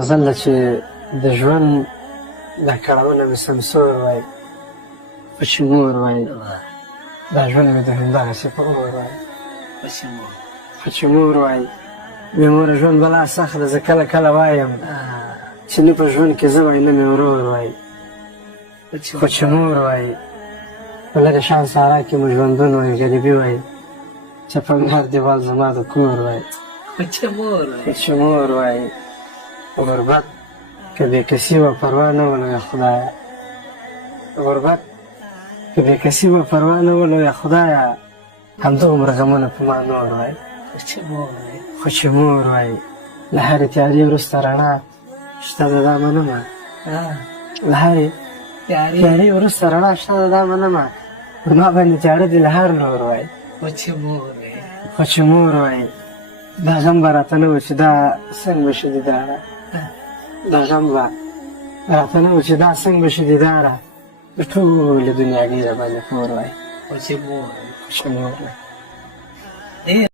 ظل چې د ژوند دا کړاوونه مې سمسور وای، خو چې مور وای دا ژوند مې د همدغسې په اور وای، خو چې مور وای بې موره ژوند بلا سخت ده. زه کله کله وایم چې نه په ژوند کې زه وای نه مې ورور وای، خو چې مور وای په لرې شان سارا کې مو ژوندون وای، غریبي وای چپنهار دیوال زما د کور وای، خو چې مور وای غربت که بې کسي وه پروا نه وه لویه خدایه، غربت که بې کسي وه پروا نه وه لویه خدایه، همدغومره غمونه په ما نور وای، خو چې مور وای له هرې تیارې وروسته رڼا شته ده دا منمه، له هرې تیارې وروسته رڼا شته ده دا منمه، پر ما باندې تیاره دي له هر لور وای، خو چې مور وای دا غم به راته نه و چې دا څنګه به شي دیداره، دا غم به راته نه و چې دا څنګه به شي دیداره، د ټولې دنیاګۍ راباندې پور وای، خو چې مور وای